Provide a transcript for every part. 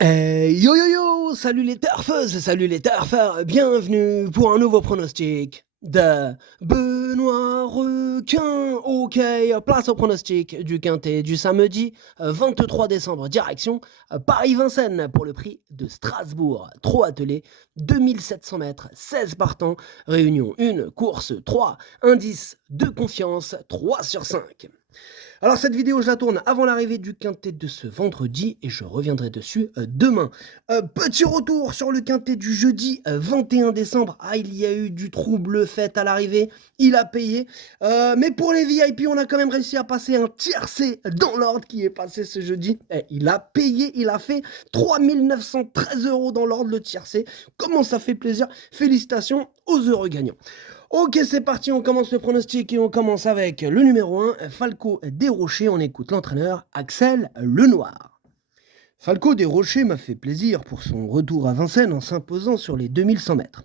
Yo yo yo! Salut les turfeuses, salut les turfeurs, bienvenue pour un nouveau pronostic de Benoît Requin. Ok, place au pronostic du quintet du samedi 23 décembre, direction Paris-Vincennes pour le prix de Strasbourg. 3 attelés, 2700 mètres, 16 partants, réunion 1, course 3, indice de confiance 3 sur 5. Alors cette vidéo, je la tourne avant l'arrivée du quintet de ce vendredi et je reviendrai dessus demain. Petit retour sur le quintet du jeudi 21 décembre. Ah, il y a eu du trouble fait à l'arrivée, il a payé. Mais pour les VIP, on a quand même réussi à passer un tiercé dans l'ordre qui est passé ce jeudi. Il a payé, il a fait 3 913 € dans l'ordre le tiercé. Comment ça fait plaisir. Félicitations aux heureux gagnants. Ok, c'est parti, on commence le pronostic et on commence avec le numéro 1, Falco Desrochers. On écoute l'entraîneur Axel Lenoir. Falco Desrochers m'a fait plaisir pour son retour à Vincennes en s'imposant sur les 2100 mètres.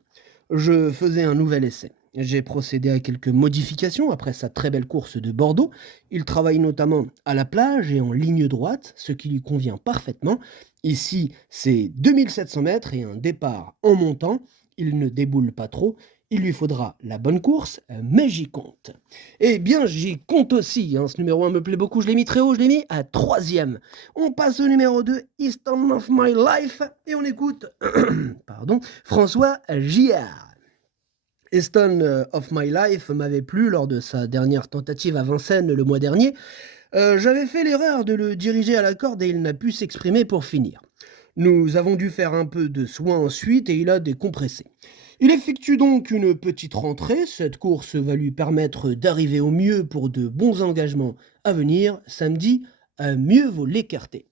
Je faisais un nouvel essai. J'ai procédé à quelques modifications après sa très belle course de Bordeaux. Il travaille notamment à la plage et en ligne droite, ce qui lui convient parfaitement. Ici, c'est 2700 mètres et un départ en montant. Il ne déboule pas trop. Il lui faudra la bonne course, mais j'y compte. Eh bien, j'y compte aussi. Ce numéro 1 me plaît beaucoup. Je l'ai mis très haut. Je l'ai mis à 3e. On passe au numéro 2, Easton of My Life. Et on écoute pardon, François Giard. Easton of My Life m'avait plu lors de sa dernière tentative à Vincennes le mois dernier. J'avais fait l'erreur de le diriger à la corde et il n'a pu s'exprimer pour finir. Nous avons dû faire un peu de soin ensuite et il a décompressé. Il effectue donc une petite rentrée. Cette course va lui permettre d'arriver au mieux pour de bons engagements à venir. Samedi, mieux vaut l'écarter.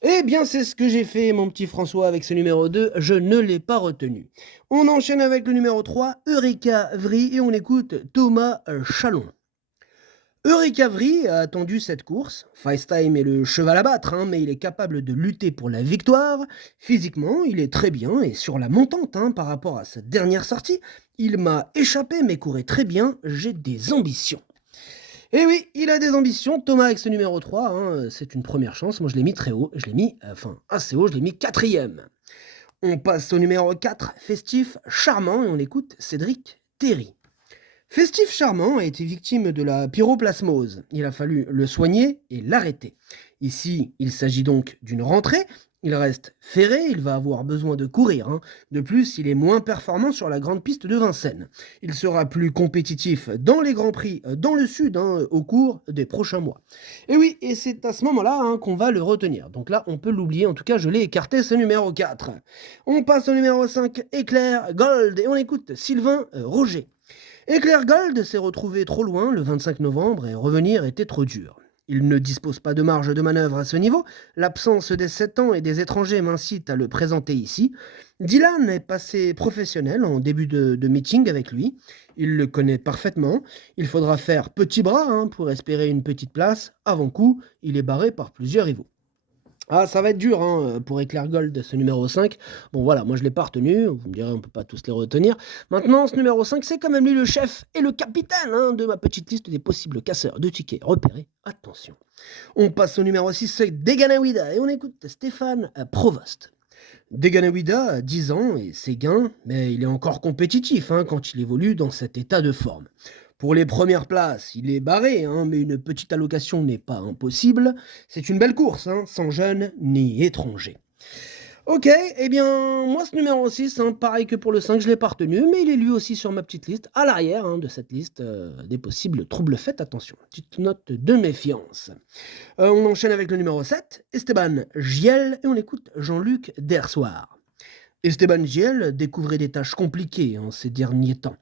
Eh bien, c'est ce que j'ai fait, mon petit François, avec ce numéro 2. Je ne l'ai pas retenu. On enchaîne avec le numéro 3, Eureka Vry, et on écoute Thomas Chalon. Eureka Vry a attendu cette course. FaceTime est le cheval à battre, mais il est capable de lutter pour la victoire. Physiquement, il est très bien et sur la montante par rapport à sa dernière sortie. Il m'a échappé mais courait très bien. J'ai des ambitions. Et oui, il a des ambitions, Thomas, avec ce numéro 3, c'est une première chance. Moi, je l'ai mis très haut, je l'ai mis, assez haut, je l'ai mis 4e. On passe au numéro 4, Festif Charmant, et on écoute Cédric Terry. Festif Charmant a été victime de la pyroplasmose. Il a fallu le soigner et l'arrêter. Ici, il s'agit donc d'une rentrée. Il reste ferré, il va avoir besoin de courir. De plus, il est moins performant sur la grande piste de Vincennes. Il sera plus compétitif dans les Grands Prix dans le Sud au cours des prochains mois. Et oui, et c'est à ce moment-là qu'on va le retenir. Donc là, on peut l'oublier. En tout cas, je l'ai écarté, ce numéro 4. On passe au numéro 5, Éclair Gold, et on écoute Sylvain Roger. Éclair Gold s'est retrouvé trop loin le 25 novembre et revenir était trop dur. Il ne dispose pas de marge de manœuvre à ce niveau. L'absence des 7 ans et des étrangers m'incite à le présenter ici. Dylan est passé professionnel en début de meeting avec lui. Il le connaît parfaitement. Il faudra faire petit bras pour espérer une petite place. Avant coup, il est barré par plusieurs rivaux. Ah, ça va être dur pour Éclair Gold, ce numéro 5. Bon voilà, moi je ne l'ai pas retenu, vous me direz on ne peut pas tous les retenir. Maintenant, ce numéro 5, c'est quand même lui le chef et le capitaine de ma petite liste des possibles casseurs de tickets repérés. Attention. On passe au numéro 6, c'est Deganawida, et on écoute Stéphane Provost. Deganawida a 10 ans et c'est gain, mais il est encore compétitif quand il évolue dans cet état de forme. Pour les premières places, il est barré, mais une petite allocation n'est pas impossible. C'est une belle course, sans jeunes ni étrangers. Ok, eh bien, moi ce numéro 6, pareil que pour le 5, je ne l'ai pas retenu, mais il est lui aussi sur ma petite liste, à l'arrière de cette liste des possibles troubles faits. Attention, petite note de méfiance. On enchaîne avec le numéro 7, Esteban Giel, et on écoute Jean-Luc Dersoir. Esteban Giel découvrait des tâches compliquées ces derniers temps.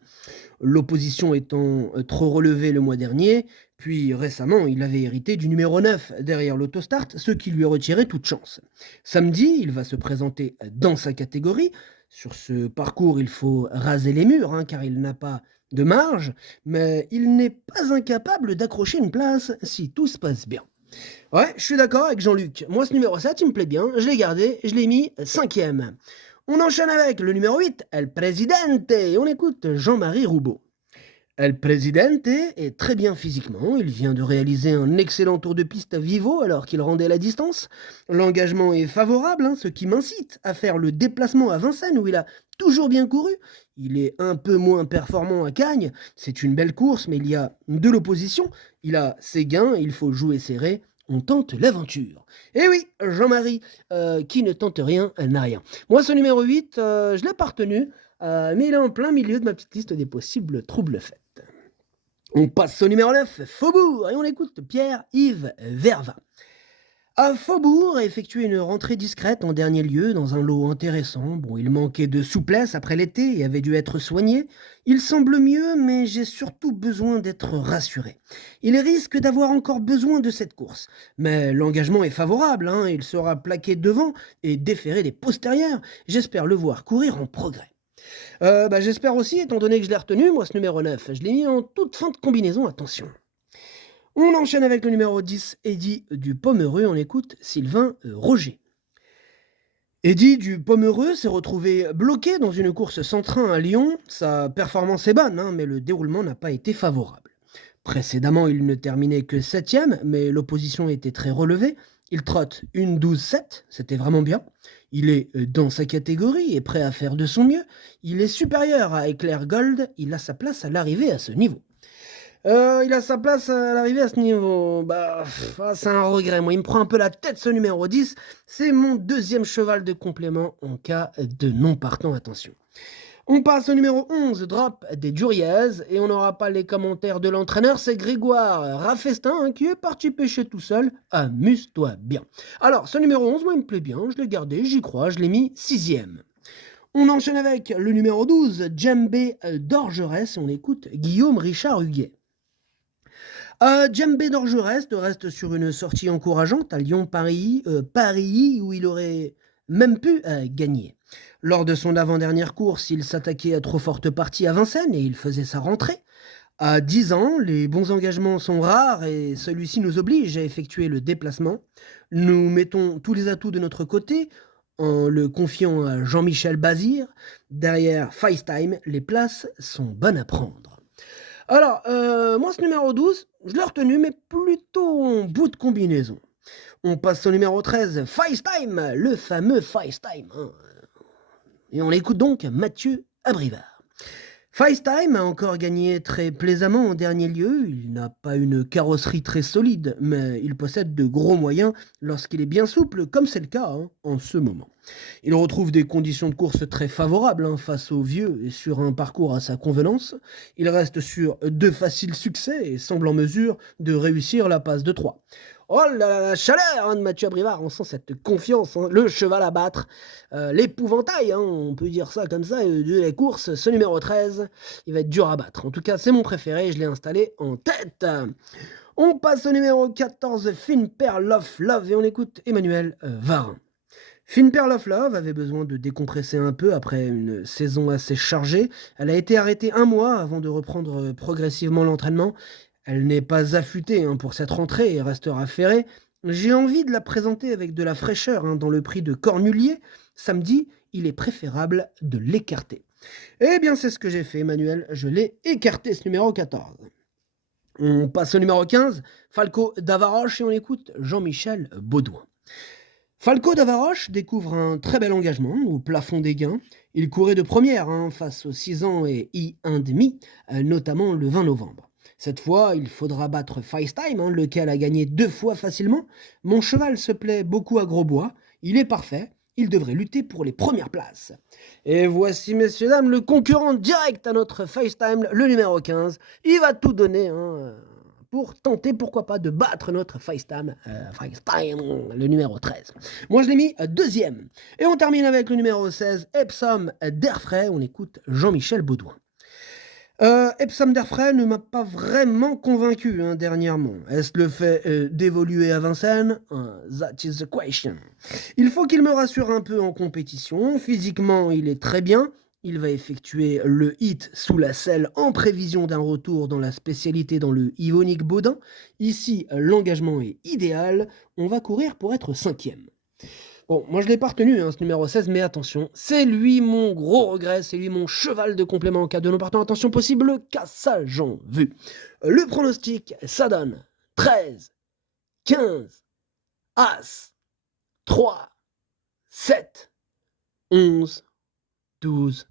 L'opposition étant trop relevée le mois dernier, puis récemment il avait hérité du numéro 9 derrière l'autostart, ce qui lui retirait toute chance. Samedi, il va se présenter dans sa catégorie. Sur ce parcours, il faut raser les murs, car il n'a pas de marge, mais il n'est pas incapable d'accrocher une place si tout se passe bien. Ouais, je suis d'accord avec Jean-Luc. Moi, ce numéro 7, il me plaît bien. Je l'ai gardé, je l'ai mis 5e. On enchaîne avec le numéro 8, El Presidente, et on écoute Jean-Marie Roubaud. El Presidente est très bien physiquement, il vient de réaliser un excellent tour de piste à Vivo alors qu'il rendait la distance. L'engagement est favorable, ce qui m'incite à faire le déplacement à Vincennes où il a toujours bien couru. Il est un peu moins performant à Cagnes, c'est une belle course mais il y a de l'opposition. Il a ses gains, il faut jouer serré. On tente l'aventure. Eh oui, Jean-Marie, qui ne tente rien, n'a rien. Moi, ce numéro 8, je l'ai pas retenu, mais il est en plein milieu de ma petite liste des possibles troubles faits. On passe au numéro 9, Faubourg, et on écoute Pierre-Yves Verva. Faubourg a effectué une rentrée discrète en dernier lieu dans un lot intéressant. Bon, il manquait de souplesse après l'été et avait dû être soigné. Il semble mieux, mais j'ai surtout besoin d'être rassuré. Il risque d'avoir encore besoin de cette course. Mais l'engagement est favorable, il sera plaqué devant et déféré des postérieurs. J'espère le voir courir en progrès. J'espère aussi, étant donné que je l'ai retenu, moi ce numéro 9, je l'ai mis en toute fin de combinaison, attention. On enchaîne avec le numéro 10, Eddy du Pomereux, on écoute Sylvain Roger. Eddy du Pomereux s'est retrouvé bloqué dans une course sans train à Lyon. Sa performance est bonne, mais le déroulement n'a pas été favorable. Précédemment, il ne terminait que 7e, mais l'opposition était très relevée. Il trotte une 12-7, c'était vraiment bien. Il est dans sa catégorie et prêt à faire de son mieux. Il est supérieur à Eclair Gold, il a sa place à l'arrivée à ce niveau. Il a sa place à l'arrivée à ce niveau. C'est un regret. Moi, il me prend un peu la tête ce numéro 10. C'est mon deuxième cheval de complément en cas de non partant. Attention. On passe au numéro 11, Drop des Duriez, et on n'aura pas les commentaires de l'entraîneur, c'est Grégoire Raffestin qui est parti pêcher tout seul. Amuse-toi bien. Alors, ce numéro 11, moi, il me plaît bien, je l'ai gardé, j'y crois, je l'ai mis 6e. On enchaîne avec le numéro 12, Djembé d'Orgerès, et on écoute Guillaume Richard Huguet. Djembé d'Orgerès reste sur une sortie encourageante à Lyon-Paris, où il aurait même pu gagner. Lors de son avant-dernière course, il s'attaquait à trop forte partie à Vincennes et il faisait sa rentrée. À 10 ans, les bons engagements sont rares et celui-ci nous oblige à effectuer le déplacement. Nous mettons tous les atouts de notre côté en le confiant à Jean-Michel Bazir. Derrière FaceTime, les places sont bonnes à prendre. Alors, moi, ce numéro 12, je l'ai retenu, mais plutôt en bout de combinaison. On passe au numéro 13, FaceTime, le fameux FaceTime. Et on écoute donc Mathieu Abrivard. FaceTime a encore gagné très plaisamment en dernier lieu. Il n'a pas une carrosserie très solide, mais il possède de gros moyens lorsqu'il est bien souple, comme c'est le cas en ce moment. Il retrouve des conditions de course très favorables face aux vieux et sur un parcours à sa convenance. Il reste sur 2 faciles succès et semble en mesure de réussir la passe de 3. Oh là là, la chaleur de Mathieu Abrivard, on sent cette confiance, le cheval à battre, l'épouvantail, on peut dire ça comme ça, de la course, ce numéro 13, il va être dur à battre. En tout cas, c'est mon préféré, je l'ai installé en tête. On passe au numéro 14, Finper Love, et on écoute Emmanuel Varin. Finper Love avait besoin de décompresser un peu après une saison assez chargée. Elle a été arrêtée 1 mois avant de reprendre progressivement l'entraînement. Elle n'est pas affûtée pour cette rentrée et restera ferrée. J'ai envie de la présenter avec de la fraîcheur dans le prix de Cornulier. Samedi, il est préférable de l'écarter. Eh bien, c'est ce que j'ai fait, Emmanuel. Je l'ai écarté, ce numéro 14. On passe au numéro 15, Falco d'Avaroche, et on écoute Jean-Michel Baudouin. Falco d'Avaroche découvre un très bel engagement au plafond des gains. Il courait de première face aux 6 ans et I1,5, notamment le 20 novembre. Cette fois, il faudra battre FaceTime, lequel a gagné 2 fois facilement. Mon cheval se plaît beaucoup à Grosbois. Il est parfait. Il devrait lutter pour les premières places. Et voici, messieurs, dames, le concurrent direct à notre FaceTime, le numéro 15. Il va tout donner pour tenter, pourquoi pas, de battre notre FaceTime, le numéro 13. Moi, je l'ai mis 2e. Et on termine avec le numéro 16, Epsom d'Airfray. On écoute Jean-Michel Baudouin. Epsom d'Airfray ne m'a pas vraiment convaincu dernièrement. Est-ce le fait d'évoluer à Vincennes? That is the question. Il faut qu'il me rassure un peu en compétition. Physiquement, il est très bien. Il va effectuer le hit sous la selle en prévision d'un retour dans la spécialité dans le Yvonique Baudin. Ici, l'engagement est idéal. On va courir pour être 5e. Bon, moi je l'ai pas retenu, hein, ce numéro 16, mais attention, c'est lui mon gros regret, c'est lui mon cheval de complément en cas de non partant. Attention, possible cassage en vue. Le pronostic, ça donne 13, 15, As, 3, 7, 11, 12,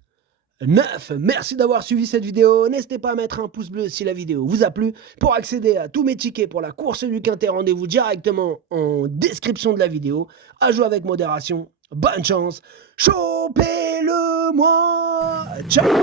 9. Merci d'avoir suivi cette vidéo. N'hésitez pas à mettre un pouce bleu si la vidéo vous a plu. Pour accéder à tous mes tickets pour la course du Quintet, rendez-vous directement en description de la vidéo. À jouer avec modération. Bonne chance. Chopez-le moi. Ciao.